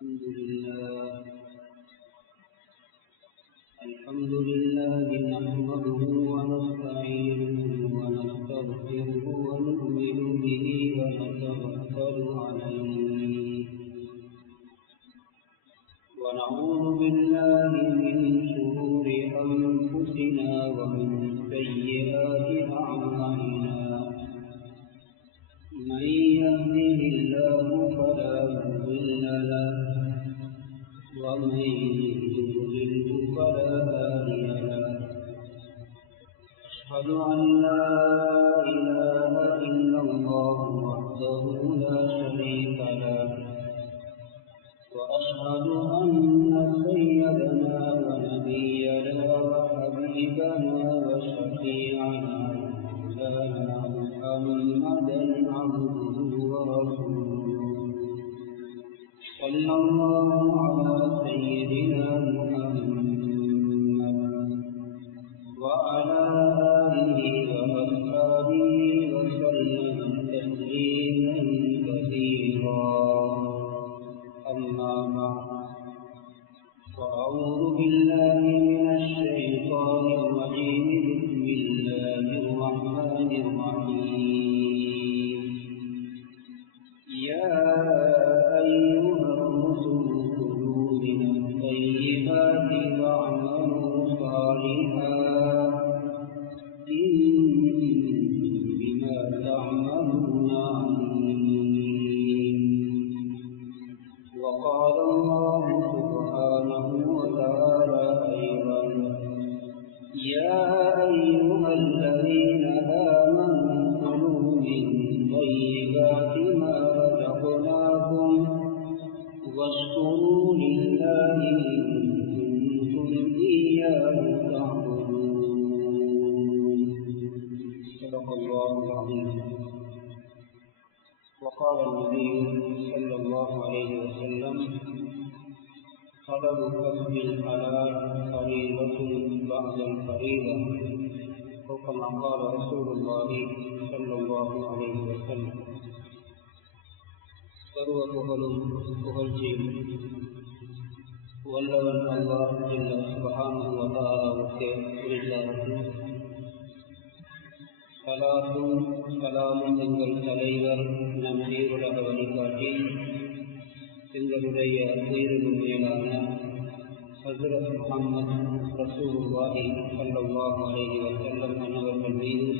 الحمد لله نحمده ونستعينه ونستغفره ونؤمن به ونتوكل عليه ونعوذ بالله من شرور أنفسنا ومن سيئات أعمالنا من يهده الله فلا مضل له ومن يضلل فلا هادي له أشهد أن لا إله إلا الله وحده لا شريك له وأشهد أن سيدنا ونبينا وحبيبنا وشفيعنا مولانا محمدا عبده ورسوله صلى الله على سيدنا محمد وعلى آله وأصحابه وسلم تسليما كثيرا أما بعد فأعوذ بالله من الشيطان الرجيم بسم الله الرحمن الرحيم يا أيها الرسل كلوا من الطيبات واعملوا صالحا إني بما تعملون عليم وقال الله سبحانه وتعالى أيضا يا أيها الذين آمنوا كلوا من طيبات ما رزقناكم واشكروا لله إن كنتم إياه تعبدون صدق الله العظيم وقال النبي صلى الله عليه وسلم طلب كسب الحلال فريضة بعد الفريضة وكما قال رسول الله صلى الله عليه وسلم சர்வ புகழும் புகழ்ச்சியும் வல்லவன் அல்லாஹ் ஜல்ல சுப்ஹானஹு வ தஆலாவுக்கே உரித்தாகும். ஸலாத்தும் ஸலாமும் எங்கள் தலைவர் நம் சீருலக வழிகாட்டி எங்களுடைய உயிரினும் மேலான ஹஜ்ரத் முஹம்மது ரசூலுல்லாஹி ஸல்லல்லாஹு அலைஹி வஸல்லம் அன்னவர்கள் மீது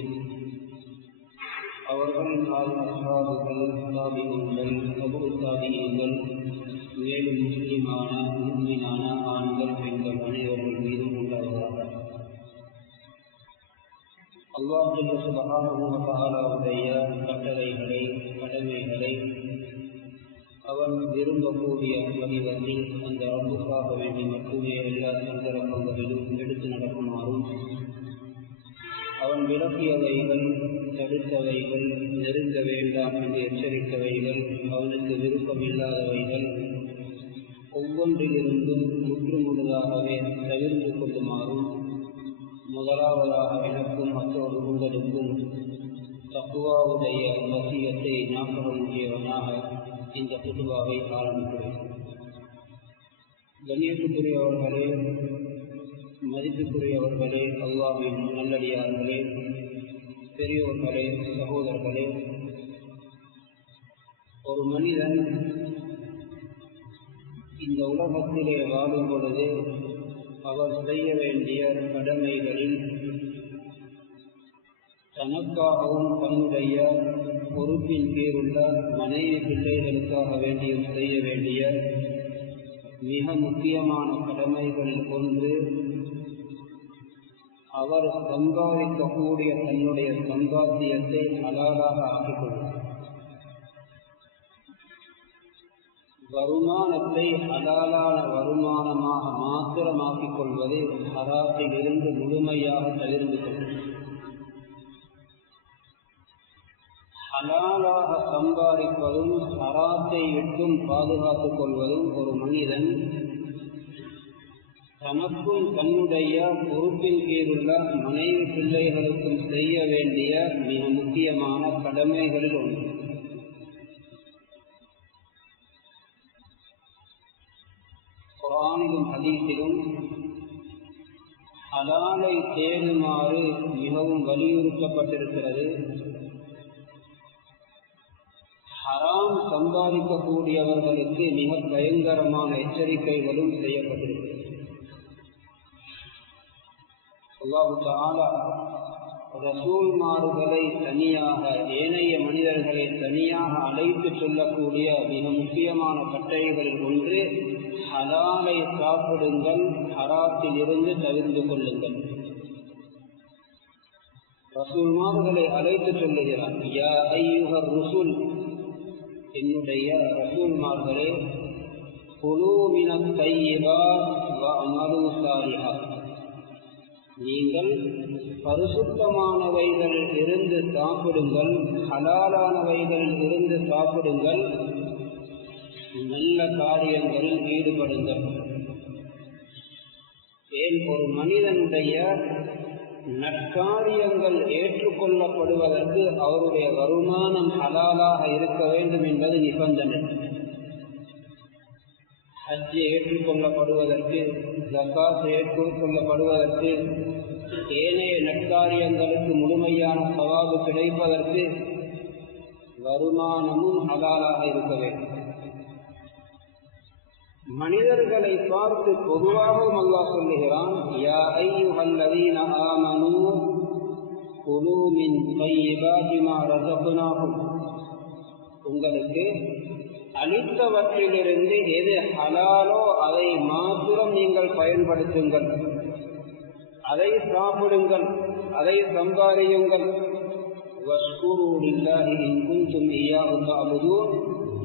அவர்களின் அஸ்ஹாபுகள் தாபிஈன்கள் தபூ தாபிஈன்கள் மேலும் முஸ்லிமான முஃமினான ஆண்கள் பெண்கள் அனைவர்கள் மீதும் உண்டாவதாக. அல்லாஹ் ஜல்ல சுப்ஹானஹு வ தஆலாவுடைய கட்டளைகளை கடமைகளை அவன் விரும்பக்கூடிய வடிவத்தில் அந்த ரப்புக்காக வேண்டி மட்டுமே எல்லா சந்தர்ப்பங்களிலும் எடுத்து நடக்குமாறும் அவன் விளக்கியவைகள் தடுத்தவைகள் நெருங்க வேண்டாம் என்று எச்சரித்தவைகள் அவனுக்கு விருப்பமில்லாதவைகள் ஒவ்வொன்றிலிருந்தும் முற்றுமுழுதாகவே தவிர்த்து கொள்ளுமாறும் முதலாவதாக எனக்கும் மற்றொரு உங்களுக்கும் தக்குவாவுடைய வசியத்தை ஞாபகமுடையவனாக இந்த குதுபாவை ஆரம்பிக்கிறேன். கண்ணியத்துக்குரியவர்களே, மதிப்புக்குரியவர்களே, அல்லாஹ்வின் நல்லடியார்களே, பெரியோர்களே, சகோதரர்களே, ஒரு மனிதன் இந்த உலகத்திலே வாழும் பொழுது அவர் செய்ய வேண்டிய கடமைகளில் தனக்காகவும் தன்னுடைய பொறுப்பின் கீழுள்ள மனைவி பிள்ளைகளுக்காக வேண்டியும் செய்ய வேண்டிய மிக முக்கியமான கடமைகளில் ஒன்று அவர் சம்பாதிக்கக்கூடிய தன்னுடைய சம்பாத்தியத்தை ஹலாலாக ஆக்கிக்கொள்வார். வருமானத்தை ஹலாலான வருமானமாக மாத்திரமாக்கிக் கொள்வது ஹராத்தில் இருந்து முழுமையாக தவிர்த்து கொள்வது. ஹலாலாக சம்பாதிப்பதும் ஹராத்தை விட்டும் பாதுகாத்துக் கொள்வதும் ஒரு மனிதன் தனக்கும் தன்னுடைய பொறுப்பின் கீழுள்ள மனைவி பிள்ளைகளுக்கும் செய்ய வேண்டிய மிக முக்கியமான கடமைகளில் ஒன்று. குர்ஆனிலும் ஹதீஸிலும் ஹலாலை தேடுமாறு மிகவும் வலியுறுத்தப்பட்டிருக்கிறது. ஹராம் சம்பாதிக்கக்கூடியவர்களுக்கு மிக பயங்கரமான எச்சரிக்கைகளும் செய்யப்பட்டிருக்கிறது. அல்லாஹ் தஆலா ரசூல்மார்களை தனியாக, ஏனைய மனிதர்களை தனியாக அழைத்து சொல்லக்கூடிய மிக முக்கியமான கட்டளைகளில் ஒன்று, ஹலாலை சாப்பிடுங்கள், ஹராத்தில் இருந்து தவிர்த்து கொள்ளுங்கள். ரசூல்மார்களை அழைத்து சொல்லுகிறார், யா அய்யுஹர் ருசுல், என்னுடைய ரசூல்மார்களே, குலூ மினத் தய்யிபாத் வ அமலு ஸாலிஹாத், நீங்கள் பரிசுத்தமானவைகளில் இருந்து சாப்பிடுங்கள், ஹலாலானவைகளில் இருந்து சாப்பிடுங்கள், நல்ல காரியங்களில் ஈடுபடுங்கள். ஏன் ஒரு மனிதனுடைய நற்காரியங்கள் ஏற்றுக்கொள்ளப்படுவதற்கு அவருடைய வருமானம் ஹலாலாக இருக்க வேண்டும் என்பது நிபந்தனை. ஹஜ் ஏற்றுக்கொள்ளப்படுவதற்கு, ஜகாத் ஏற்றுக்கொள்ளப்படுவதற்கு, ஏனைய நற்காரியங்களுக்கு முழுமையான சவாபு கிடைப்பதற்கு வருமானமும் ஹலாலாக இருக்க வேண்டும். மனிதர்களை பார்த்து பொதுவாகவும் அல்லாஹ் சொல்லுகிறான், யா அய்யுஹல்லதீன ஆமனூ குலூ மின் தய்யிபாத்தி மா ரஸக்னாகும், உங்களுக்கு அளித்தவற்றிலிருந்து எது ஹலாலோ அதை மாத்திரம் நீங்கள் பயன்படுத்துங்கள், அதை சாப்பிடுங்கள், அதை சம்பாதியுங்கள். வஷ்குரு லில்லாஹி இன் குன்தும் இய்யாஹு தஅபுதூன்,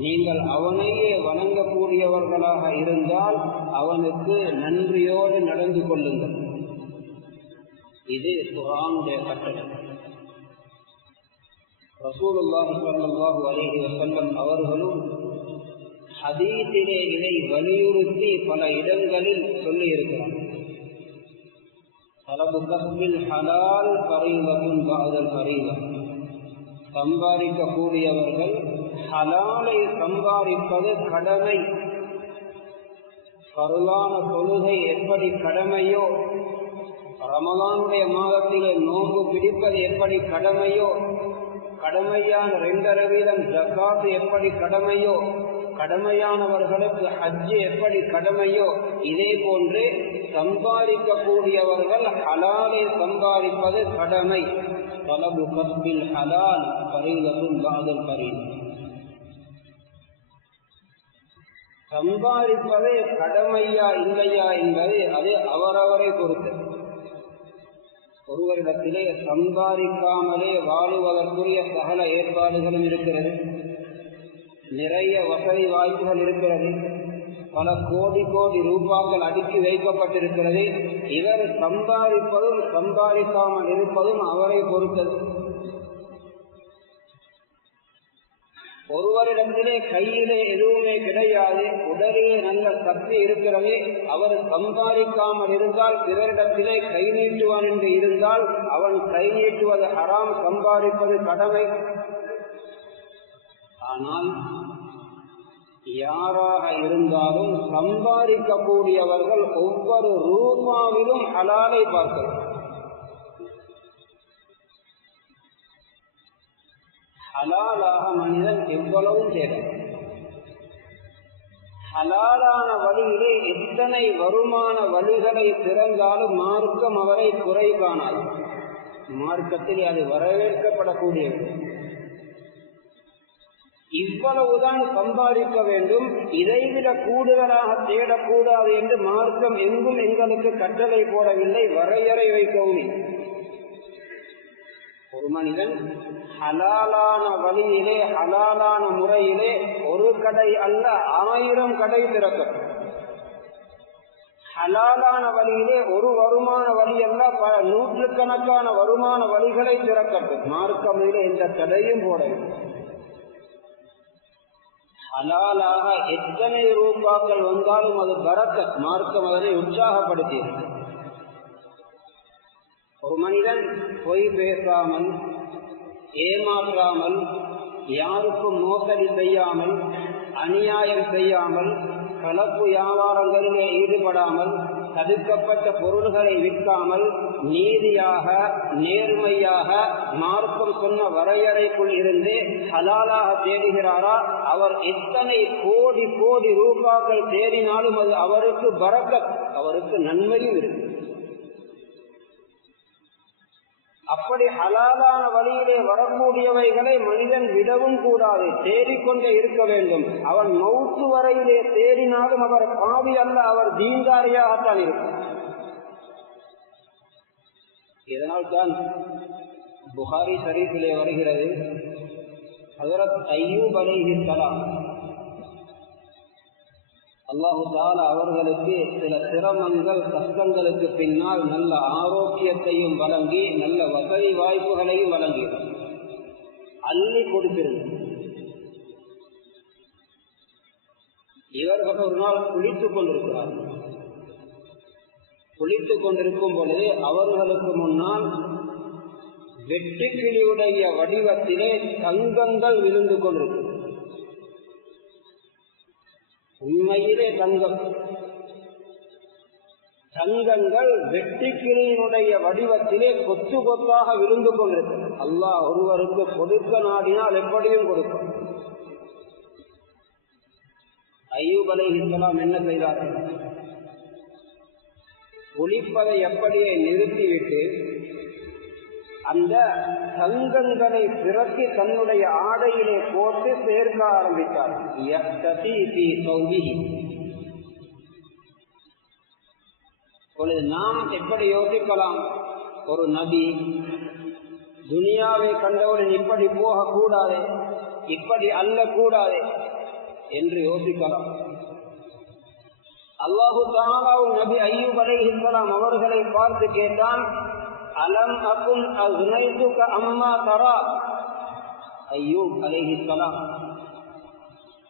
நீங்கள் அவனையே வணங்கக்கூடியவர்களாக இருந்தால் அவனுக்கு நன்றியோடு நடந்து கொள்ளுங்கள். இது குர்ஆனுடைய கட்டளை. ரசூலுல்லாஹி ஸல்லல்லாஹு அலைஹி வஸல்லம் அவர்களும் ஹதீஸிலே இதை வலியுறுத்தி பல இடங்களில் சொல்லி இருக்கிறார். தலபு கஸ்பில் ஹலால் ஃபரீதத்துன் பஅதல் ஃபரீதா, சம்பாதிக்கக்கூடியவர்கள் ஹலாலை சம்பாதிப்பது கடமை. ஃபர்லான தொழுகை எப்படி கடமையோ, ரமலானுடைய மாதத்திலே நோன்பு பிடிப்பது எப்படி கடமையோ, கடமையான 2.5% ஜகாத் எப்படி கடமையோ, கடமையானவர்களுக்கு ஹஜ் எப்படி கடமையோ, இதே போன்று சம்பாதிக்கக்கூடியவர்கள் ஹலாலை சம்பாதிப்பது கடமை. தலபு கஸ்பில் ஹலால் ஃபரீதத்துன் பஅதல் ஃபரீதா, சம்பாதிப்பது கடமையா இல்லையா என்பது அது அவரவரை பொறுத்து. ஒருவரிடத்திலே சம்பாதிக்காமலே வாழுவதற்குரிய சகல ஏற்பாடுகளும் இருக்கிறது, நிறைய வசதி வாய்ப்புகள் இருக்கிறது, பல கோடி கோடி ரூபாய்கள் அடுக்கி வைக்கப்பட்டிருக்கிறது. இவர் சம்பாதிப்பதும் சம்பாதிக்காமல் இருப்பதும் அவரை பொறுத்தது. ஒருவரிடத்திலே கையிலே எதுவுமே கிடையாது, உடலிலே நல்ல சக்தி இருக்கிறது, அவர் சம்பாதிக்காமல் இருந்தால் பிறரிடத்திலே கை நீட்டுவான் என்று இருந்தால் அவன் கை நீட்டுவது ஹராம், சம்பாதிப்பது கடமை. ஆனால் யாராக இருந்தாலும் சம்பாதிக்கக்கூடியவர்கள் ஒவ்வொரு ரூபாவிலும் ஹலாலை பார்க்கிறார். ஹலாலாக மனிதன் எவ்வளவும் தேடும். ஹலாலான வழியிலே எத்தனை வருமான வழிகளை திறந்தாலும் மார்க்கம் அவரை குறை காணாது. மார்க்கத்தில் அது வரவேற்கப்படக்கூடியது. இவ்வளவுதான் சம்பாதிக்க வேண்டும், இதைவிட கூடுதலாக தேடக்கூடாது என்று மார்க்கம் எங்கும் எங்களுக்கு கட்டளை போடவில்லை, வரையறை வைக்கவும். ஒரு மனிதன் ஹலாலான வழியிலே ஹலாலான முறையிலே ஒரு கடை அல்ல 1000 கடை திறக்கும். ஹலாலான வழியிலே ஒரு வருமான வழி அல்ல பல நூற்றுக்கணக்கான வருமான வழிகளை திறக்கட்டும். மார்க்கமிலே எந்த தடையும் போடவில்லை. ஹலாலாக எத்தனை ரூபாய்கள் வந்தாலும் அது பரக்கத், மார்க்கம் அதனை உற்சாகப்படுத்தியது. ஒரு மனிதன் பொய் பேசாமல், ஏமாற்றாமல், யாருக்கும் மோசடி செய்யாமல், அநியாயம் செய்யாமல், கலப்பு வியாபாரங்களிலே ஈடுபடாமல் தடுக்கப்பட்ட பொருள்களை விற்காமல் நீதியாக நேர்மையாக மார்க்கம் சொன்ன வரையறைக்குள் இருந்து ஹலாலாக தேடுகிறாரா, அவர் எத்தனை கோடி கோடி ரூபாய்கள் தேடினாலும் அது அவருக்கு பரக்கத், அவருக்கு நன்மையும் இருக்கு. அப்படி ஹலாலான வழியிலே வரக்கூடியவைகளை மனிதன் விடவும் கூடாது, தேடிக்கொண்டே இருக்க வேண்டும். அவன் மௌத்து வரையிலே தேடினாலும் அவர் பாவி அல்ல, அவர் தீன்தாரியாகத்தான் இருக்கும். இதனால் தான் புகாரி ஷரீஃபிலே வருகிறது, ஹஜ்ரத் அய்யூப் அலைஹிஸ்ஸலாம் அல்லாஹு தஆலா அவர்களுக்கு சில சிரமங்கள் கஷ்டங்களுக்கு பின்னால் நல்ல ஆரோக்கியத்தையும் வழங்கி நல்ல வசதி வாய்ப்புகளையும் வழங்கி அள்ளி கொடுத்திருந்தார். இவர்கள் ஒரு நாள் குளித்துக் கொண்டிருக்கிறார்கள். குளித்துக் கொண்டிருக்கும் பொழுது அவர்களுக்கு முன்னால் வெட்டுக்கிளியுடைய வடிவத்திலே தங்கங்கள் விழுந்து கொண்டிருக்கிறது. உண்மையிலே தங்கங்கள் வெட்டுக்கிளியினுடைய வடிவத்திலே கொத்து கொத்தாக விழுந்து கொண்டிருக்கிறது. அல்லாஹ் ஒருவருக்கு கொடுக்க நாடினால் எப்படியும் கொடுக்கும். அய்யூப் அலைஹிஸ்ஸலாம் என்ன செய்தார்கள்? குளிப்பதை எப்படியே நிறுத்திவிட்டு அந்த தங்கங்களை பிறக்கி தன்னுடைய ஆடையிலே போட்டு சேர்க்க ஆரம்பித்தார். நாம் எப்படி யோசிக்கலாம், ஒரு நபி துனியாவை கண்டவுடன் இப்படி போகக்கூடாது, இப்படி அல்லக்கூடாது என்று யோசிக்கலாம். அல்லாஹு தஆலாவும் நபி அய்யூப் அலைஹிஸ்ஸலாம் அவர்களை பார்த்து கேட்டான், அலம் அகுன் அஸ்னைதுக அம்மா தரா. அய்யூப் அலைஹிஸ்ஸலாம்,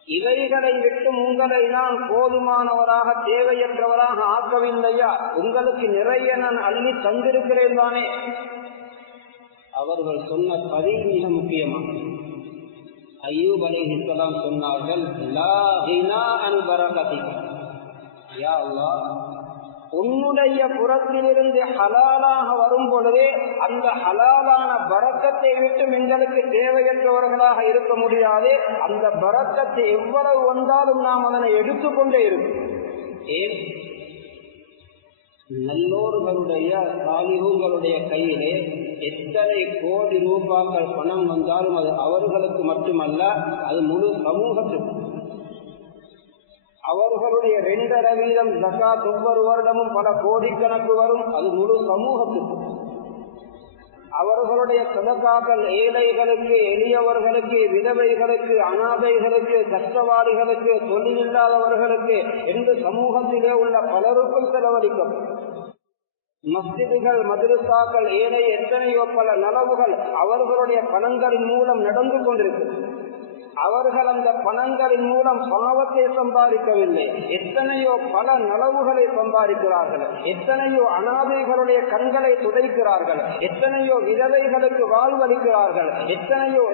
இவைகளை விட்டு உங்களை நான் போதுமானவராக தேவையற்றவராக ஆக்கவில்லையா? உங்களுக்கு நிறைய நான் அள்ளி தந்திருக்கிறேன் தானே. அவர்கள் சொன்ன பதில் மிக முக்கியமானது. அய்யூப் அலைஹிஸ்ஸலாம் சொன்னார்கள், லா கினா அன் பரகதிக, யா அல்லாஹ், உன்னுடைய புறத்திலிருந்து ஹலாலாக வரும் பொழுதே அந்த ஹலாலான பரக்கத்தை விட்டு எங்களுக்கு தேவையற்றவர்களாக இருக்க முடியாது. அந்த பரக்கத்தை எவ்வளவு வந்தாலும் நாம் அதனை எடுத்துக்கொண்டே இருக்கும். ஏன்? நல்லோர்களுடைய சாலிஹூன்களுடைய கையிலே எத்தனை கோடி ரூபாய்கள் பணம் வந்தாலும் அது அவர்களுக்கு மட்டுமல்ல, அது முழு சமூகத்துக்கும். அவர்களுடைய 2.5% ஜகாத் ஒவ்வொரு வருடமும் பல கோடிக்கணக்கு வரும், அது முழு சமூகத்துக்கும். அவர்களுடைய சதகாக்கள் ஏழைகளுக்கு, எளியவர்களுக்கு, விதவைகளுக்கு, அனாதைகளுக்கு, கஷ்டவாளிகளுக்கு, தொழிலில்லாதவர்களுக்கு என்று சமூகத்திலே உள்ள பலருக்கும் செலவழிக்கும். மஸ்ஜிதுகள், மதரசாக்கள், ஏழை எத்தனையோ பல நலவுகள் அவர்களுடைய பணங்களின் மூலம் நடந்து கொண்டிருக்கிறது. அவர்கள் அந்த பணங்களின் மூலம் பாவத்தை சம்பாதிக்கவில்லை, எத்தனையோ பல நலவுகளை சம்பாதிக்கிறார்கள். எத்தனையோ அனாதைகளுடைய கண்களை துடைக்கிறார்கள், எத்தனையோ விதவைகளுக்கு வாழ்வளிக்கிறார்கள், எத்தனையோ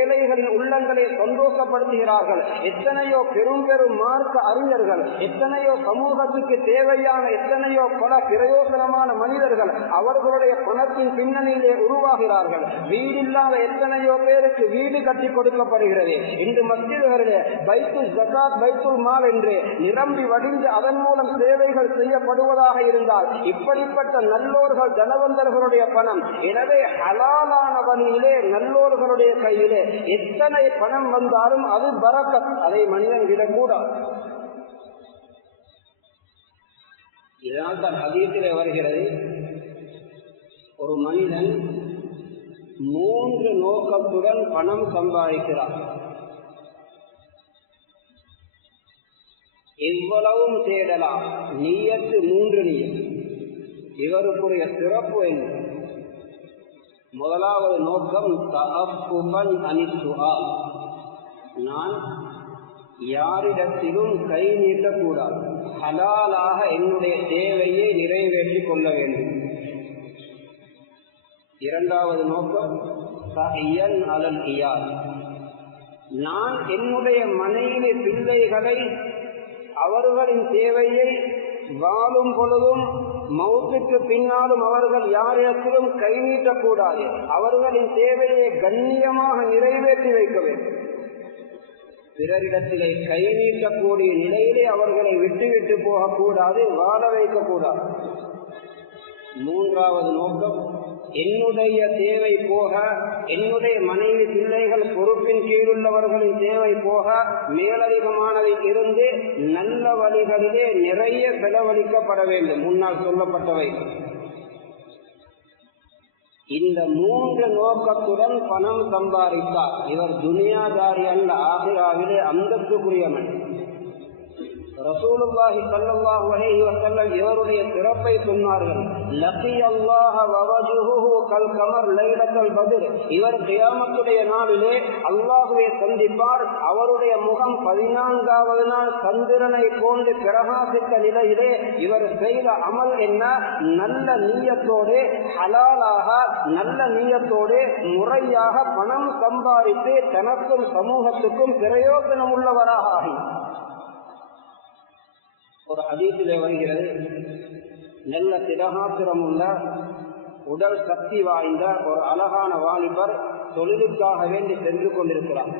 ஏழைகளின் உள்ளங்களை சந்தோஷப்படுத்துகிறார்கள், எத்தனையோ பெரும் பெரும் மார்க்க அறிஞர்கள், எத்தனையோ சமூகத்துக்கு தேவையான எத்தனையோ பல பிரயோசனமான மனிதர்கள் அவர்களுடைய பணத்தின் பின்னணியிலே உருவாகிறார்கள். வீடில்லாத எத்தனையோ பேருக்கு வீடு கட்டி கொடுக்கப்படுகிறது. இன்று மஸ்ஜிதுகளிலே பைத்துல் ஜகாத், பைத்துல் மால் என்று நிரம்பி வடிந்து அதன் மூலம் சேவைகள் செய்யப்படுவதாக இருந்தால் இப்படிப்பட்ட நல்லோர்கள் தனவந்தர்களுடைய பணம். எனவே ஹலாலான வழியிலே நல்லோர்களுடைய கையிலே எத்தனை பணம் வந்தாலும் அது பரக்கத், அதை மனிதன் விடக்கூடாது. இதனால் தான் ஹதீஸிலே வருகிறது, ஒரு மனிதன் 3 நோக்கத்துடன் பணம் சம்பாதிக்கிறார். எவ்வளவும் தேடலாம், நியத்து 3 நியத்து. இவருக்குரிய சிறப்பு என்ன? முதலாவது நோக்கம் தஅஃபுபன் அனிஸ்ஸுஆல், நான் யாரிடத்திலும் கை நீட்டக்கூடாது, ஹலாலாக என்னுடைய தேவையை நிறைவேற்றிக் கொள்ள வேண்டும். இரண்டாவது நோக்கம் சஹியன் அலல் இயால், நான் என்னுடைய மனைவி பிள்ளைகளை அவர்களின் தேவையை வாழும் பொழுதும் மௌத்துக்கு பின்னாலும் அவர்கள் யாரிடத்திலும் கை நீட்டக்கூடாது. அவர்களின் தேவையை கண்ணியமாக நிறைவேற்றி வைக்க வேண்டும். பிறரிடத்திலே கை நீட்டக்கூடிய நிலையிலே அவர்களை விட்டுவிட்டு போகக்கூடாது, வாழ வைக்கக்கூடாது. மூன்றாவது நோக்கம், என்னுடைய தேவை போக, என்னுடைய மனைவி பிள்ளைகள் பொறுப்பின் கீழுள்ளவர்களின் தேவை போக, மேலதிகமானதை இருந்து நல்ல வழிகளிலே நிறைய செலவழிக்கப்பட வேண்டும். முன்னால் சொல்லப்பட்டவை. இந்த மூன்று நோக்கத்துடன் பணம் சம்பாதித்தார். இவர் துனியாதாரி அல்ல, ஆகிராவிலே அந்தஸ்துக்குரியவன். ரசூலுல்லாஹி ஸல்லல்லாஹு அலைஹி வஸல்லம் இவருடைய சிறப்பை சொன்னார்கள். லகியல்லாஹ வவஜுஹு கல் கமர் லைலத்துல் பத்ர். இவர் கியாமத்துடைய நாளிலே அல்லாஹ்வை சந்திப்பார். அவருடைய முகம் 14வது நாள் சந்திரனை போன்று பிரகாசித்த நிலையிலே இவர் செய்த அமல் என்ன? நல்ல நீயத்தோடு, ஹலாலாக நல்ல நீயத்தோடு முறையாக பணம் சம்பாதித்து தனக்கும் சமூகத்துக்கும் பிரயோஜனம் உள்ளவராக ஆகி. ஒரு ஹதீஸிலே வருகிறது, நல்ல திடகாத்திரம் உள்ள உடல் சக்தி வாய்ந்த ஒரு அழகான வாலிபர் தொழிலுக்காக வேண்டி சென்று கொண்டிருக்கிறார்.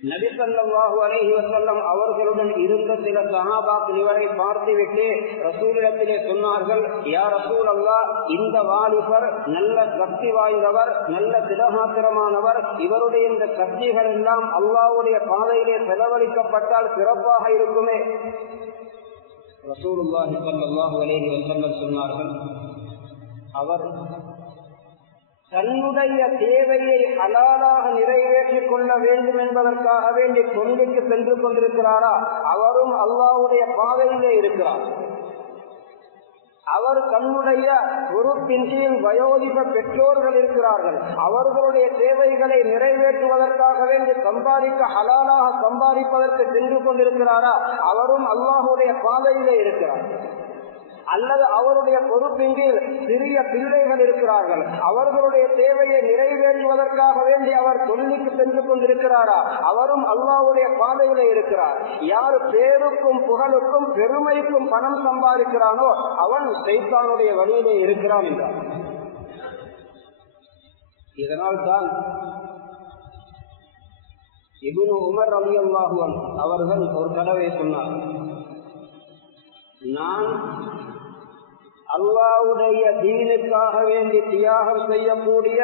நபி ஸல்லல்லாஹு அலைஹி வஸல்லம் அவர்களுடன் இருந்த சில சஹாபாக்கள் இவரை பார்த்துவிட்டு ரசூலிடத்திலே சொன்னார்கள், யா ரசூலல்லாஹ், இந்த வாலிபர் நல்ல சக்தி வாய்ந்தவர், நல்ல திடகாத்திரமானவர். இவருடைய இந்த சக்திகள் எல்லாம் அல்லாஹ்வுடைய பாதையிலே செலவழிக்கப்பட்டால் சிறப்பாக இருக்குமே. ரசூலுல்லாஹி ஸல்லல்லாஹு அலைஹி வஸல்லம் சொன்னார்கள், அவர் தன்னுடைய தேவையை ஹலாலாக நிறைவேற்றிக் கொள்ள வேண்டும் என்பதற்காக வேண்டி தொழிலுக்கு சென்று கொண்டிருக்கிறாரா? அவரும் அல்லாஹ்வுடைய பாதையிலே இருக்கிறார். அவர் தன்னுடைய பொறுப்பின் கீழ் வயோதிப பெற்றோர்கள் இருக்கிறார்கள். அவர்களுடைய தேவைகளை நிறைவேற்றுவதற்காக வேண்டி சம்பாதிக்க, ஹலாலாக சம்பாதிப்பதற்கு சென்று கொண்டிருக்கிறாரா? அவரும் அல்லாஹ்வுடைய பாதையிலே இருக்கிறார். அல்லது அவருடைய பொறுப்பின் கீழ் சிறிய பிள்ளைகள் இருக்கிறார்கள். அவர்களுடைய தேவையை நிறைவேற்றுவதற்காக வேண்டி அவர் தொழிலுக்கு சென்று கொண்டிருக்கிறாரா? அவரும் அல்லாஹ்வுடைய பாதையிலே இருக்கிறார். யார் பேருக்கும் புகழுக்கும் பெருமைக்கும் பணம் சம்பாதிக்கிறானோ அவன் ஷைத்தானுடைய வழியிலே இருக்கிறான் என்றார். இதனால் தான் இப்னு உமர் ரலியல்லாஹு அன்ஹு அவர்கள் ஒரு தடவை சொன்னார், நான் அல்லாஹ்வுடைய தீனுக்காக வேண்டி தியாகம் செய்யக்கூடிய,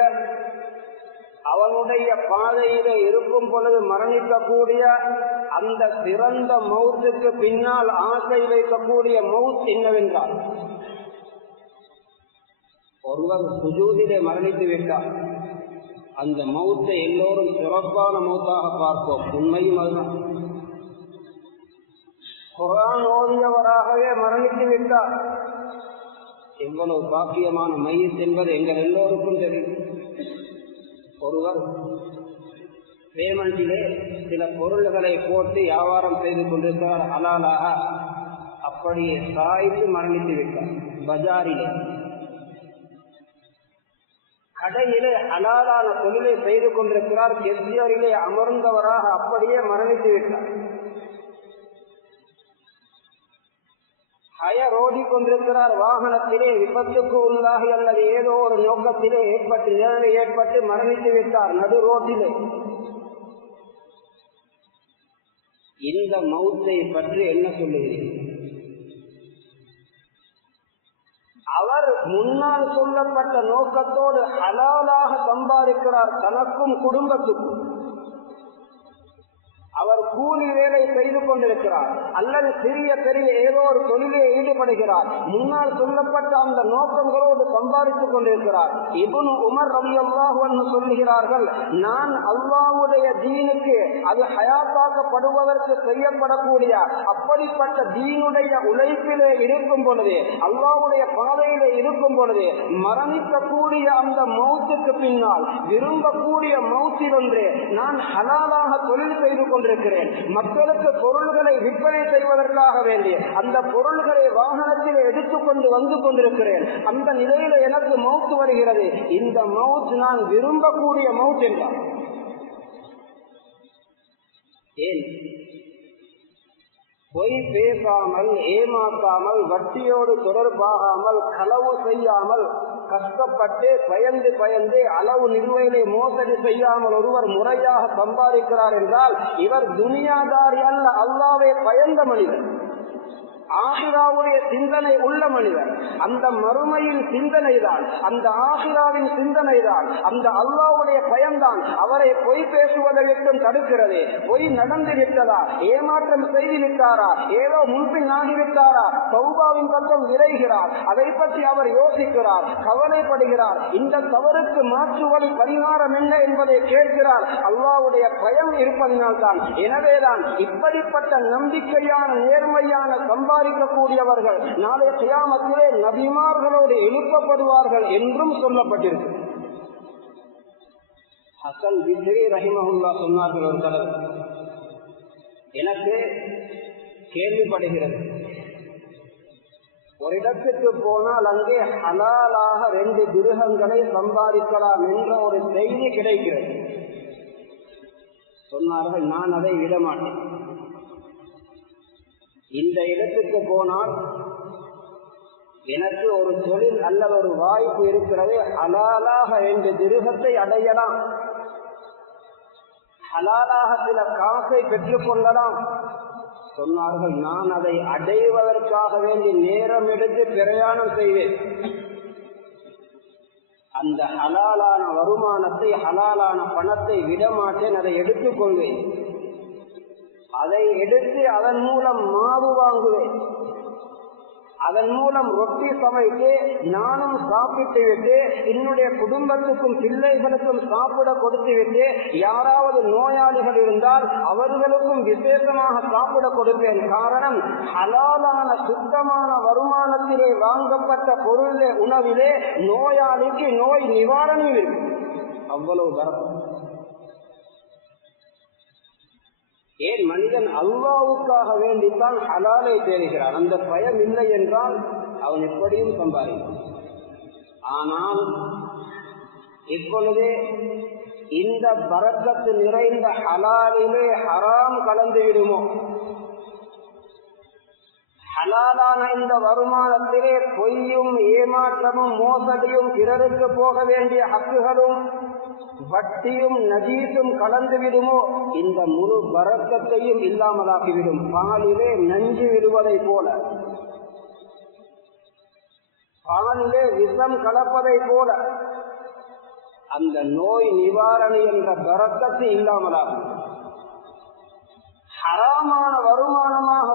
அவனுடைய பாதையிலே இருக்கும் பொழுது மரணிக்கக்கூடிய அந்த சிறந்த மௌத்துக்கு பின்னால் ஆசை வைக்கக்கூடிய மௌத் என்னவென்றால், ஒருவர் சுஜூதிலே மரணித்து விட்டார், அந்த மௌத்தை எல்லோரும் சிறப்பான மௌத்தாக பார்ப்போம். உண்மையும் அதுதான். குர்ஆன் ஓதியவராகவே மரணித்து விட்டார், எவ்வளவு பாக்கியமான மையத் என்பது எங்கள் எல்லோருக்கும் தெரியும். ஒருவர் பேமெண்டிலே சில பொருள்களை போட்டு வியாபாரம் செய்து கொண்டிருக்கிறார், ஹலாலாக. அப்படியே சாய்த்து மரணித்து விட்டார். பஜாரிலே கடையிலே ஹலாலான தொழிலை செய்து கொண்டிருக்கிறார், கெஸ்டியரிலே அமர்ந்தவராக அப்படியே மரணித்து விட்டார். ஓடி கொண்டிருக்கிறார், வாகனத்திலே விபத்துக்கு உள்ளாகி அல்லது ஏதோ ஒரு நோக்கத்திலே ஏற்பட்டு மரணித்து விட்டார் நடு ரோட்டிலே. இந்த மௌத்தை பற்றி என்ன சொல்லுகிறீர்கள்? அவர் முன்னால் சொல்லப்பட்ட நோக்கத்தோடு ஹலாலாக சம்பாதிக்கிறார், தனக்கும் குடும்பத்துக்கும். அவர் கூலி வேலை செய்து கொண்டிருக்கிறார், அல்லது சிறிய பெரிய ஏதோ ஒரு தொழிலே ஈடுபடுகிறார். முன்னால் சொல்லப்பட்ட அந்த நோக்கங்களோடு சம்பாதித்துக் கொண்டிருக்கிறார். இப்னு உமர் ரலியல்லாஹு அன்ஹு சொல்லுகிறார்கள், நான் அல்லாஹ்வுடைய தீனுக்கு, அது ஹயாத்தாக்கப்படுவதற்கு செய்யப்படக்கூடிய அப்படிப்பட்ட தீனுடைய உழைப்பிலே இருக்கும் பொழுது, அல்லாஹ்வுடைய பாதையிலே இருக்கும் பொழுது, மரணிக்கக்கூடிய அந்த மௌத்துக்கு பின்னால் விரும்பக்கூடிய மௌத்திலொன்று நான் ஹலாலாக தொழில் செய்து கொண்டிருக்கிறேன். மக்களுக்கு பொருள்களை விற்பனை செய்வதற்காக வேண்டிய அந்த பொருள்களை வாகனத்தில் எடுத்துக்கொண்டு வந்து கொண்டிருக்கிறேன். அந்த நிலையில எனக்கு மௌத் வருகிறது. இந்த மௌத் நான் விரும்பக்கூடிய மௌத் என்றார். ஏன்? பொய் பேசாமல், ஏமாற்றாமல், வட்டியோடு தொடர்பாகாமல், களவு செய்யாமல், கஷ்டப்பட்டு பயந்து அளவு நிறுவையிலே மோசடி செய்யாமல் ஒருவர் முறையாக சம்பாதிக்கிறார் என்றால் இவர் துனியாதாரி அல்ல, அல்லாஹ்வை பயந்த மனிதர், ஆகிராவுடைய சிந்தனை உள்ள மனிதர். அந்த மறுமையின் சிந்தனை தான், அந்த ஆகிராவின் சிந்தனை தான், அந்த அல்லாஹ்வுடைய பயம்தான் அவரை பொய் பேசுவதை விட்டும் தடுக்கிறது. பொய் நடந்து விட்டதா, ஏமாற்றம் செய்து விட்டாரா, ஏதோ முன்பின் ஆகிவிட்டாரா, தௌபாவின் பக்கம் விரைகிறார். அதை பற்றி அவர் யோசிக்கிறார், கவலைப்படுகிறார். இந்த தவறுக்கு மாற்று வழி பரிகாரம் என்ன என்பதை கேட்கிறார். அல்லாஹ்வுடைய பயம் இருப்பதனால் தான். எனவேதான் இப்படிப்பட்ட நம்பிக்கையான நேர்மையான சம்பாதிக்கக்கூடியவர்கள் நாளை கியாமத்திலே நபிமார்களோடு எழுப்பப்படுவார்கள் என்றும் சொல்லப்பட்டிருக்கு. ஹசன் பிஸ்ரி ரஹிமஹுல்லாஹ் சொன்னார்கள், ஒரு தடவை எனக்கு கேள்விப்படுகிறது, ஒரு இடத்துக்கு போனால் அங்கே ஹலாலாக 2 திர்ஹங்களை சம்பாதிக்கலாம் என்ற ஒரு செய்தி கிடைக்கிறது. சொன்னார்கள், நான் அதை விட மாட்டேன். இந்த இடத்துக்கு போனால் எனக்கு ஒரு தொழில் அல்லது ஒரு வாய்ப்பு இருக்கிறது, ஹலாலாக 2 திர்ஹத்தை அடையலாம், ஹலாலாக சில காசை பெற்றுக் கொள்ளலாம். சொன்னார்கள், நான் அதை அடைவதற்காக வேண்டி நேரம் எடுத்து பிரயாணம் செய்வேன். அந்த ஹலாலான வருமானத்தை, ஹலாலான பணத்தை விடமாட்டேன், அதை எடுத்துக்கொள்வேன். அதை எடுத்து அதன் மூலம் மாவு வாங்குவேன், அதன் மூலம் ரொட்டி சமைத்து நானும் சாப்பிட்டு விட்டு என்னுடைய குடும்பத்துக்கும் பிள்ளைகளுக்கும் சாப்பிட கொடுத்து விட்டு, யாராவது நோயாளிகள் இருந்தால் அவர்களுக்கும் விசேஷமாக சாப்பிட கொடுப்பேன். காரணம், ஹலாலான சுத்தமான வருமானத்திலே வாங்கப்பட்ட பொருளே உணவிலே நோயாளிக்கு நோய் நிவாரணம் இருக்கு. அவ்வளவு பரப்பு. ஏன் மனிதன் அல்லாஹ்வுக்காக வேண்டித்தான் ஹலாலை தேடுகிறான். அந்த பயம் இல்லை என்றால் அவன் எப்படியும் சம்பாதிப்பான். ஆனால் இப்பொழுது இந்த பரக்கத்து நிறைந்த ஹலாலிலே ஹராம் கலந்து விடுமோ, ஹலாலான இந்த வருமானத்திலே பொய்யும் ஏமாற்றமும் மோசடியும் பிறருக்கு போக வேண்டிய ஹக்குகளும் வட்டியும் நஜீசும் கலந்து விடுமோ, இந்த முழு பரக்கத்தையும் இல்லாமலாக்கிவிடும். பாலிலே நஞ்சு விடுவதை போல, பாலிலே விஷம் கலப்பதை போல அந்த நோய் நிவாரணி என்ற பரக்கத்து இல்லாமலாகும். ஹராமான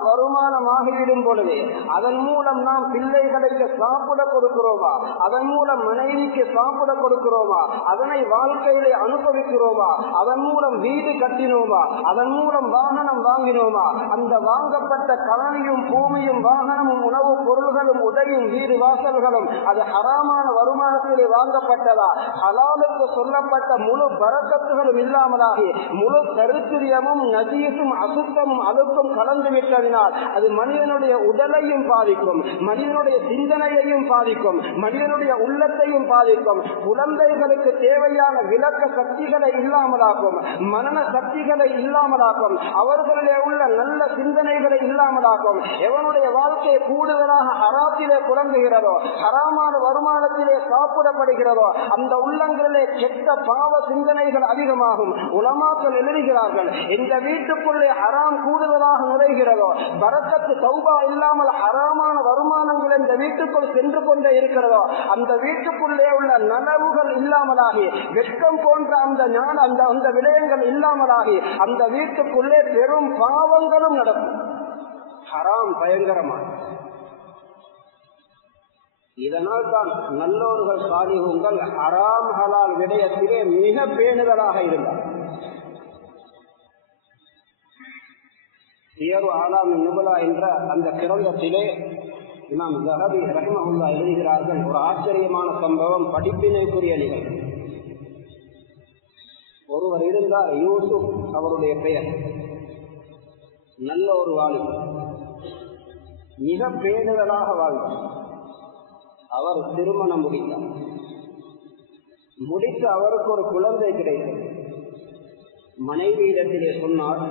வருமானமாகிவிடும் பொழுது அதன் மூலம் நாம் பிள்ளைகளுக்கு சாப்பிட கொடுக்கிறோமா, அதன் மூலம் மனைவிக்கு சாப்பிட கொடுக்கிறோமா, அதனை வாழ்க்கையிலே அனுபவிக்கிறோமா, அதன் மூலம் வீடு கட்டினோமா, அதன் மூலம் வாகனம் வாங்கினோமா, அந்த வாங்கப்பட்ட கலனியும் பூமியும் வாகனமும் உணவு பொருள்களும் உடையும் வீடு வாசல்களும் அது ஹராமான வருமானத்திலே வாங்கப்பட்டதா, ஹலாலுக்கு சொல்லப்பட்ட முழு பரக்கத்துகளும் இல்லாமலாகி முழு தரித்திரியமும் நஜீசும் அசுத்தமும் அழுக்கும் கலந்து விட்டதினால் அது மனிதனுடைய உடலையும் பாதிக்கும், மனிதனுடைய சிந்தனையையும் பாதிக்கும், மனிதனுடைய உள்ளத்தையும் பாதிக்கும். குழந்தைகளுக்கு தேவையான விளக்க சக்திகளை இல்லாமலாக்கும், மனன சக்திகளை இல்லாமலாக்கும், அவர்களிலே உள்ள நல்ல சிந்தனைகளை இல்லாமலாக்கும். எவனுடைய வாழ்க்கை கூடுதலாக ஹராத்திலே புலங்குகிறதோ, ஹராமான வருமானத்திலே சாப்பிடப்படுகிறதோ, அந்த உள்ளங்களிலே கெட்ட பாவ சிந்தனைகள் அதிகமாகும். உலமாக்கள் எழுதுகிறார்கள், இந்த வீட்டுக்குள்ளே ஹராம் கூடுதலாக நுழைகிறதோ, பரக்கத்து தௌபா இல்லாமல் ஹராமான வருமானங்கள் இந்த வீட்டுக்குள் சென்று கொண்டே இருக்கிறதோ, அந்த வீட்டுக்குள்ளே உள்ள நனவுகள் இல்லாமலாகி, வெட்கம் போன்ற அந்த விடயங்கள் இல்லாமலாகி அந்த வீட்டுக்குள்ளே பெரும் பாவங்களும் நடக்கும். ஹராம் பயங்கரமான. இதனால் தான் நல்லோர்கள் சாலிஹுங்கள் ஹராம் ஹலால் விடயத்திலே மிக பேணுதலாக இருந்தார். சியரு ஆலாமின் நுபலா என்ற அந்த கிரந்தத்திலே இமாம் ஸஹபி ரஹிமஹுல்லாஹ் எழுதுகிறார்கள், ஒரு ஆச்சரியமான சம்பவம், படிப்பினைக்குரிய நிகழ்வு. ஒருவர் இருந்தார், யூசுப் அவருடைய பெயர். நல்ல ஒரு வாலிபர், மிக பேணுதலாக வாழ்ந்தார். அவர் திருமணம் முடித்தார். முடித்து அவருக்கு ஒரு குழந்தை கிடைத்தது. மனைவியிடத்திலே சொன்னார்,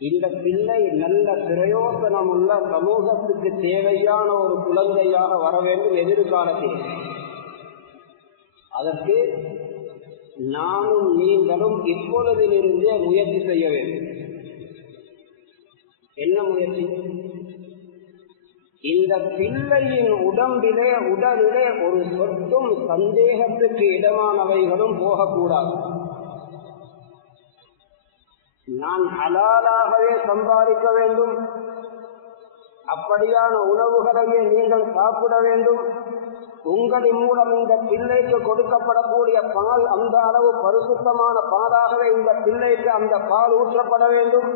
இந்த பிள்ளை நல்ல பிரயோசனம் உள்ள சமூகத்துக்கு தேவையான ஒரு குழந்தையாக வர வேண்டும் எதிர்காலத்தில். அதற்கு நானும் நீங்களும் இப்பொழுதிலிருந்தே முயற்சி செய்ய வேண்டும். என்ன முயற்சி? இந்த பிள்ளையின் உடலிலே ஒரு சொட்டும் சந்தேகத்துக்கு இடமானவைகளும் போகக்கூடாது. நான் ஹலாலாகவே சம்பாதிக்க வேண்டும், அப்படியான உணவுகளையே நீங்கள் சாப்பிட வேண்டும், உங்களின் மூலம் இந்த பிள்ளைக்கு கொடுக்கப்படக்கூடிய பால் அந்த அளவு பரிசுத்தமான பாலாகவே இந்த பிள்ளைக்கு அந்த பால் ஊற்றப்பட வேண்டும்.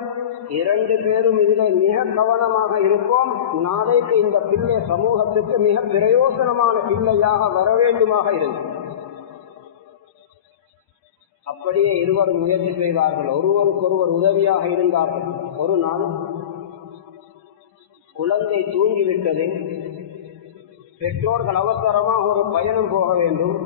2 பேரும் இதில் மிக கவனமாக இருப்போம். நாளைக்கு இந்த பிள்ளை சமூகத்துக்கு மிக பிரயோசனமான பிள்ளையாக வர வேண்டுமாக இருக்கும். அப்படியே இருவரும் முயற்சி செய்தார்கள், ஒருவருக்கொருவர் உதவியாக இருந்தார்கள். ஒரு நாள் குழந்தை தூங்கிவிட்டது. பெற்றோர்கள் அவசரமாக ஒரு பயணம் போக வேண்டும்.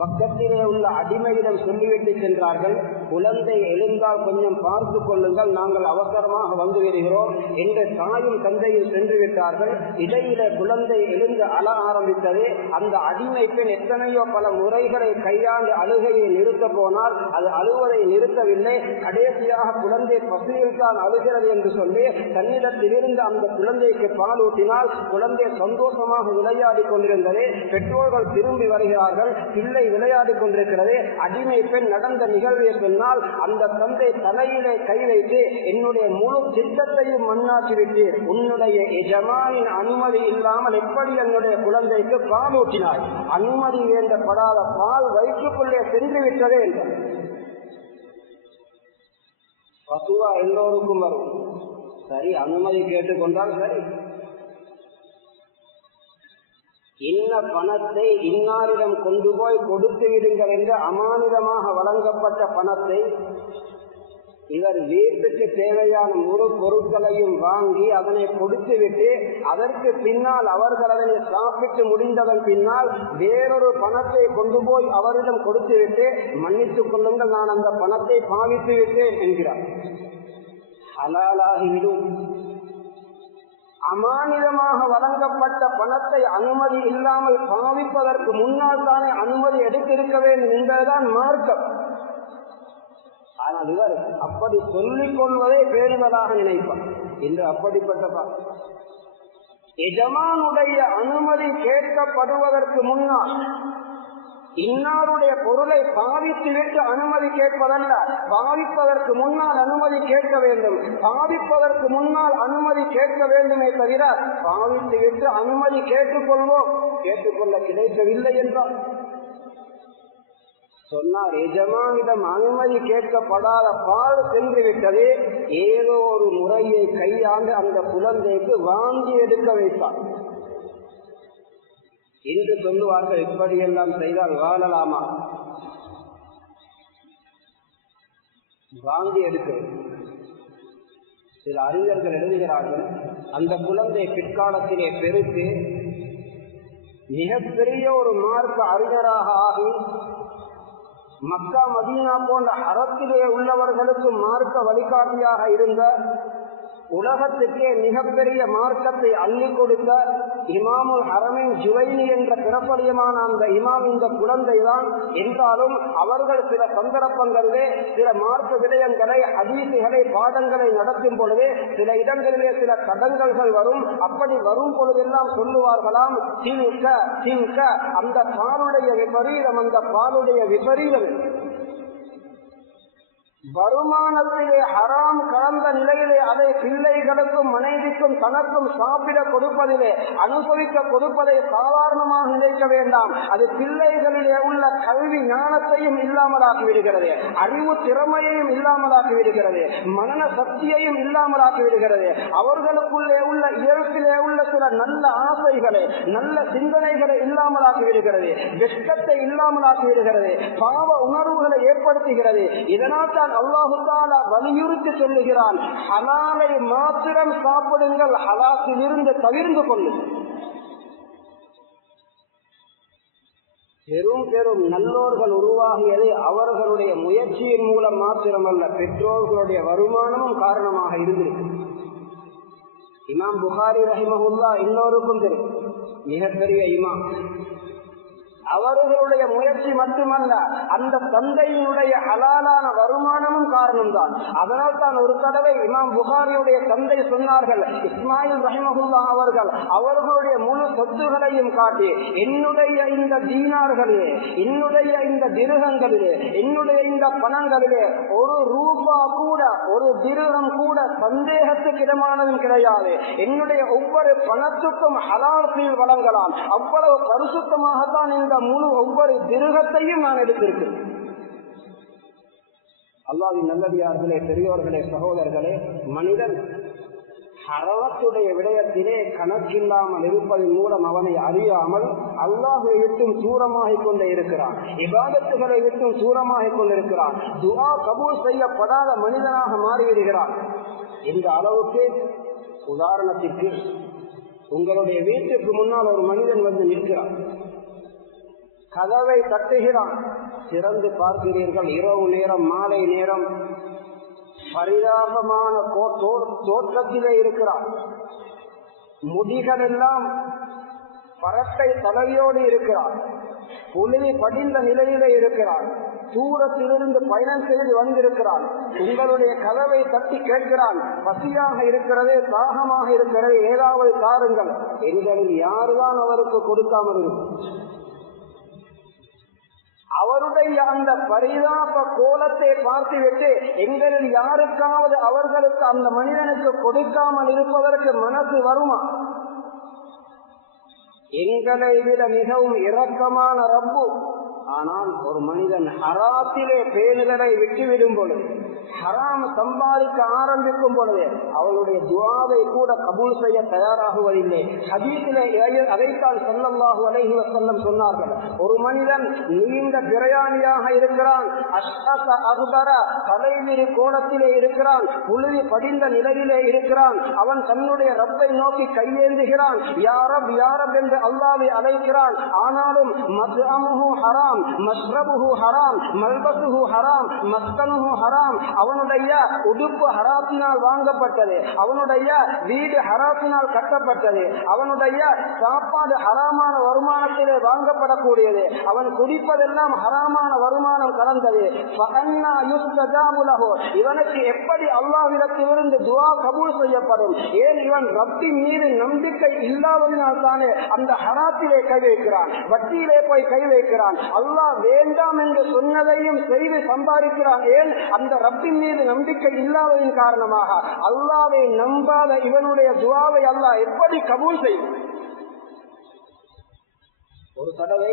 பக்கத்திலே உள்ள அடிமையிடம் சொல்லிவிட்டு சென்றார்கள், குழந்தை எழுந்தால் கொஞ்சம் பார்த்து கொள்ளுங்கள், நாங்கள் அவசரமாக வந்து வருகிறோம் என்று தாயும் தந்தையும் சென்று விட்டார்கள். இடையில குழந்தை எழுந்து அழ ஆரம்பித்தது. அந்த அடிமை பெண் எத்தனையோ பல முறைகளை கையாண்டு அழுகையை நிறுத்த போனால் அது அழுவதை நிறுத்தவில்லை. கடைசியாக குழந்தை பசியில் தான் அழுகிறது என்று சொல்லி தன்னிடத்திலிருந்து அந்த குழந்தைக்கு பால் ஊட்டினால் குழந்தை சந்தோஷமாக விளையாடி கொண்டிருந்தது. பெற்றோர்கள் திரும்பி வருகிறார்கள், பிள்ளை விளையாடி கொண்டிருக்கிறது. அடிமை பெண் நடந்த நிகழ்வை சொன்னால் அந்த தந்தை தலையிலே கை வைத்து, என்னுடைய முழு சித்தத்தையும் மண்ணாக்கிவிட்டு உன்னுடைய எஜமானின் அனுமதி இல்லாமல் எப்படி என்னுடைய குழந்தைக்கு பால் ஊட்டினாய்? அனுமதி வேண்டப்படாத பால் வயிற்றுக்குள்ளே சென்று விட்டதே என்றார். பசுவா எல்லோருக்கும் வரும். சரி, அனுமதி கேட்டுக்கொண்டால் சரி. இன்ன பணத்தை இன்னாரிடம் கொண்டு போய் கொடுத்து விடுங்கள் என்று அமானிதமாக வழங்கப்பட்ட பணத்தை இவர் வீட்டுக்கு தேவையான முழு பொருட்களையும் வாங்கி அதனை கொடுத்துவிட்டு அதற்கு பின்னால் அவர்கள் அதனை சாப்பிட்டு முடிந்ததன் பின்னால் வேறொரு பணத்தை கொண்டு போய் அவரிடம் கொடுத்துவிட்டு, மன்னித்துக் கொள்ளுங்கள், நான் அந்த பணத்தை பாவித்து விட்டேன் என்கிறார். ஹலாலாகிவிடும். அமானிதமாக வழங்கப்பட்ட பணத்தை அனுமதி இல்லாமல் பாவிப்பதற்கு முன்னால் தானே அனுமதி எடுத்திருக்க வேண்டும் என்பதுதான் மார்க்கம். ஆனால் இவர் அப்படி சொல்லிக் கொள்வதை பேணுவதாக நினைப்பார் என்று அப்படிப்பட்ட எஜமானுடைய அனுமதி கேட்கப்படுவதற்கு முன்னால் இன்னாருடைய பொருளை பாவித்துவிட்டு அனுமதி கேட்பதல்ல. பாவிப்பதற்கு முன்னால் அனுமதி கேட்க வேண்டும். பாவிப்பதற்கு முன்னால் அனுமதி கேட்க வேண்டுமே தவிர பாவித்துவிட்டு அனுமதி கேட்டுக்கொள்வோம், கேட்டுக்கொள்ள கிடைக்கவில்லை என்றால் சொன்னார், எஜமானிடம் அனுமதி கேட்கப்படாத பால் சென்று விட்டது. ஏதோ ஒரு முறையை கையாண்டு அந்த குழந்தைக்கு வாங்கி எடுக்க வைத்தார் என்று சொல்லுவார்கள். இப்படியெல்லாம் செய்தால் வாழலாமா? வாங்கி எடுக்க சில அறிஞர்கள் எழுதுகிறார்கள், அந்த குழந்தை பிற்காலத்திலே பெருத்து மிகப்பெரிய ஒரு மார்க்க அறிஞராக ஆகி மக்கா மதீனா போன்ற அறத்திலே உள்ளவர்களுக்கு மார்க்க வழிகாட்டியாக இருந்த, உலகத்துக்கே மிகப்பெரிய மார்க்கத்தை அள்ளி கொடுத்த இமாமுல் ஹரமைன் ஜுவைனி என்ற பிரபலியமான அந்த இமாம் இந்த குழந்தைதான் என்றாலும் அவர்கள் சில சந்தர்ப்பங்களிலே சில மார்க்க விடயங்களை, ஹதீசுகளை, பாடங்களை நடத்தும் பொழுது சில இடங்களிலே சில தடங்கல்கள் வரும். அப்படி வரும் பொழுதெல்லாம் சொல்லுவார்களாம், அந்த பாலுடைய விபரீதம், அந்த பாலுடைய விபரீதம் வருமானத்திலே ஹராம் கலந்த நிலையிலே அதை பிள்ளைகளுக்கும் மனைவிக்கும் தனக்கும் சாப்பிட கொடுப்பதிலே அனுபவிக்க கொடுப்பதை சாதாரணமாக நினைக்க வேண்டாம். அது பிள்ளைகளிலே உள்ள கல்வி ஞானத்தையும் இல்லாமலாக்கி விடுகிறது, அறிவு திறமையையும் இல்லாமலாக்கி விடுகிறது, மனன சக்தியையும் இல்லாமலாக்கி விடுகிறது. அவர்களுக்குள்ளே உள்ள இயற்பிலே உள்ள சில நல்ல ஆசைகளை, நல்ல சிந்தனைகளை இல்லாமலாக்கி விடுகிறது, வெட்கத்தை இல்லாமலாக்கி விடுகிறது, பாவ உணர்வுகளை ஏற்படுத்துகிறது. இதனால் தான் அல்லாஹு தஆலா வலியுறுத்தி சொல்லுகிறான், ஹலாலை மாத்திரம் சாப்பிடுங்கள், ஹலாலில் இருந்து தவிர்ந்து கொள்ளுங்கள். பெரும் பெரும் நல்லோர்கள் உருவாகியது அவர்களுடைய முயற்சியின் மூலம் மாத்திரமல்ல, பெற்றோர்களுடைய வருமானமும் காரணமாக இருந்திருக்கு. இமாம் புகாரி ரஹிமஹுல்லா இன்னொருக்கும் தெரியும், மிகப்பெரிய இமாம். அவர்களுடைய முயற்சி மட்டுமல்ல, அந்த தந்தையினுடைய ஹலாலான வருமானமும் காரணம்தான். அதனால் தான் ஒரு தடவை இமாம் புகாரியுடைய தந்தை சொன்னார்கள், இஸ்மாயில் ரஹிமஹுல்லா அவர்கள் அவர்களுடைய முழு சொத்துகளையும் காட்டி, என்னுடைய இந்த தீனார்களிலே, என்னுடைய இந்த திருகங்களிலே, என்னுடைய இந்த பணங்களிலே ஒரு ரூபா கூட, ஒரு திருகம் கூட சந்தேகத்துக்கு இடமானதும் கிடையாது. என்னுடைய ஒவ்வொரு பணத்துக்கும் ஹலால் ஃபீல் வழங்கலாம். அவ்வளவு பரிசுத்தமாகத்தான் இந்த முழு ஒவ்வொரு திருகத்தையும் நான் எடுத்திருக்கிறேன். அல்லாஹ்வின் நல்லடியார்களே, பெரியோர்களே, சகோதரர்களே, மனிதன் ஹராத்துடைய விடயத்திலே கணக்கில்லாமல் இருப்பதன் மூலம் அவனை அறியாமல் அல்லாஹ்வை விட்டும் தூரமாகிக் கொண்டே இருக்கிறான். இபாதத்துகளை விட்டும் தூரமாகிக் கொண்டிருக்கிறான். துஆ கபூல் செய்யப்படாத மனிதனாக மாறிவிடுகிறான். இந்த அளவுக்கு, உதாரணத்திற்கு, உங்களுடைய வீட்டுக்கு முன்னால் ஒரு மனிதன் வந்து நிற்கிறான், கதவை தட்டுகிறான், திறந்து பார்க்கிறீர்கள், இரவு நேரம், மாலை நேரம், பரிதாபமான தோற்றத்திலே இருக்கிறான். முடிகள் எல்லாம் பரட்டை தலையோடு இருக்கிறான். புழுதி படிந்த நிலையிலே இருக்கிறான். தூரத்திலிருந்து பயணம் செய்து வந்திருக்கிறான். உங்களுடைய கதவை தட்டி கேட்கிறான், பசியாக இருக்கிறது, தாகமாக இருக்கிறது, ஏதாவது தாருங்கள். எங்களில் யாருதான் அவருக்கு கொடுக்காமல் இருக்கும்? அவருடைய அந்த பரிதாப கோலத்தை பார்த்துவிட்டு எங்களில் யாருக்காவது அவர்களுக்கு, அந்த மனிதனுக்கு கொடுக்காமல் இருப்பதற்கு மனசு வருமா? எங்களை விட மிகவும் இரக்கமான ரப்பு. ஆனால் ஒரு மனிதன் ஹராத்திலே பேணுதலை விட்டுவிடும் பொழுது, ஹராம் சம்பாதிக்க ஆரம்பிக்கும் பொழுது அவளுடைய துஆவை கூட கபூல் செய்ய தயாராகுவதில்லை. ஹதீஸிலே அதைத்தான் ஸல்லல்லாஹு அலைஹி வஸல்லம் சொன்னார்கள். ஒரு மனிதன் நீண்ட பிரயாணியாக இருக்கிறான், அஷ்அஸ அக்பர, தலைவிரி கோலத்திலே இருக்கிறான், புழுதி படிந்த நிலையிலே இருக்கிறான். அவன் தன்னுடைய ரப்பை நோக்கி கையேந்துகிறான், யா ரப் யா ரப் என்று அல்லாஹ்வை அழைக்கிறான். ஆனாலும் மத்அமுஹு ஹராம், மஷ்ரபுஹு ஹராம், மல்பசுஹு ஹராம், மஸ்கனுஹு ஹராம். அவனுடைய உடுப்பு ஹராத்தினால் வாங்கப்பட்டது, அவனுடைய வீடு ஹராத்தினால் கட்டப்பட்டது, அவனுடைய சாப்பாடு ஹராமான வருமானத்திலே வாங்கப்படக்கூடியது, அவன் குடிப்பதெல்லாம் ஹராமான வருமானம் கலந்தது. இவனுக்கு எப்படி அல்லாஹ்விடத்திலிருந்து துஆ கபூல் செய்யப்படும்? ஏன் இவன் ரப்பின் மீது நம்பிக்கை இல்லாததினால் தானே அந்த ஹராத்திலே கை வைக்கிறான், வட்டியிலே போய் கை வைக்கிறான், அல்லாஹ் வேண்டாம் என்று சொன்னதையும் செய்து சம்பாதிக்கிறான். ஏன்? அந்த ரப்பின் மீது நம்பிக்கை இல்லாததின் காரணமாக. அல்லாஹ்வை நம்பாத இவனுடைய துஆவை அல்லாஹ் எப்படி கபூல் செய்யும்? ஒரு தடவை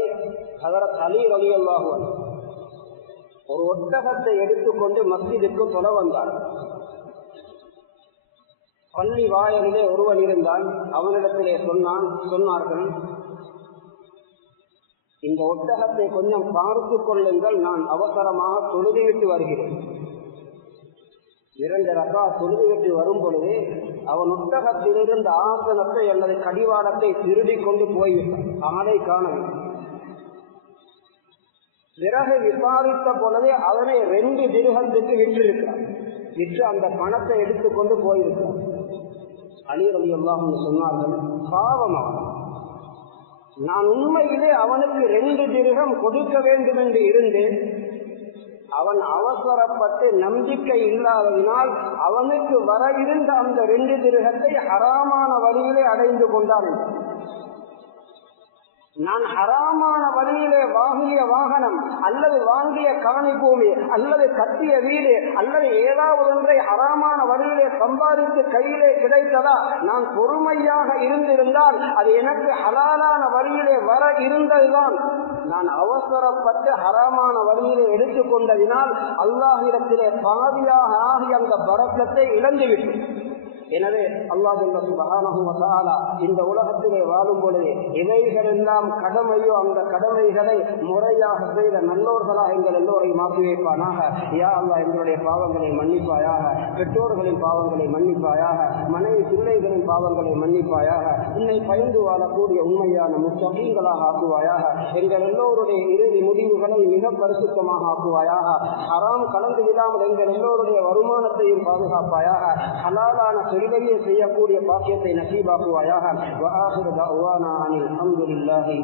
ஹஜ்ரத் அலி ரலியல்லாஹு அன்ஹு ஒரு ஒட்டகத்தை எடுத்துக்கொண்டு மஸ்ஜிதுக்கு தொழ வந்தார். பள்ளி வாயிலே ஒருவன் இருந்தான். அவனிடத்திலே சொன்னார்கள், இந்த ஒட்டகத்தை கொஞ்சம் பார்த்து கொள்ளுங்கள், நான் அவசரமாக தொழுதுவிட்டு வருகிறேன். 2 ரக்காத் தொழுதுவிட்டு வரும் பொழுது அவன் ஒட்டகத்திலிருந்து ஆசனத்தை அல்லது கடிவாளத்தை திருடி கொண்டு போய்விட்டான். ஆளை காணவில்லை. பிறகு விசாரித்த பொழுதே அவனை 2 திர்ஹத்துக்கு விற்றிருக்கிறான். விற்று அந்த பணத்தை எடுத்துக்கொண்டு போயிருக்கிறான். அலி ரலியல்லாஹு அன்ஹு சொன்னார்கள், பாவம் அவன். நான் உண்மையிலே அவனுக்கு 2 திர்ஹம் கொடுக்க வேண்டும் என்று இருந்தேன். அவன் அவசரப்பட்டு நம்பிக்கை இல்லாததினால் அவனுக்கு வர இருந்த அந்த 2 திர்ஹத்தை ஹராமான வழியிலே அடைந்து கொண்டான். நான் ஹராமான வழியிலே வாங்கிய வாகனம் அல்லது வாங்கிய காணி பூமி அல்லது கட்டிய வீடு அல்லது ஏதாவது ஒன்றை ஹராமான வழியிலே சம்பாதித்து கையிலே கிடைத்ததா? நான் பொறுமையாக இருந்திருந்தால் அது எனக்கு ஹலாலான வழியிலே வர இருந்ததுதான். நான் அவசரப்பட்டு ஹராமான வழியிலே எடுத்துக்கொண்டதினால் அல்லாஹ்விடத்திலே பாதியாக ஆகிய அந்த பரக்கத்தை இழந்துவிட்டேன். என எனவே அல்லாஹ் சுப்ஹானஹு வ தஆலா இந்த உலகத்திலே வாழும் பொழுது இவைகள் எல்லாம் கடமையோ அந்த கடமைகளை முறையாக செய்த நல்லோர்களாக எங்கள் எல்லோரையும் மாற்றி வைப்பானாக. யா அல்லாஹ் எங்களுடைய பாவங்களை மன்னிப்பாயாக, பெற்றோர்களின் பாவங்களை மன்னிப்பாயாக, மனைவி பிள்ளைகளின் பாவங்களை மன்னிப்பாயாக, உன்னை பயந்து வாழக்கூடிய உண்மையான முத்தகீன்களாக ஆக்குவாயாக. எங்கள் எல்லோருடைய இறுதி முடிவுகளை மிக பரிசுத்தமாக ஆக்குவாயாக. ஹராம் கலந்து விடாமல் எங்கள் எல்லோருடைய வருமானத்தையும் பாதுகாப்பாயாக. ஹலாலான தொழிலையே செய்யக்கூடிய பாக்கியத்தை நசீபாக்குவாயாக. வஆகிரு தஅவானா அனில் ஹம்துலில்லாஹி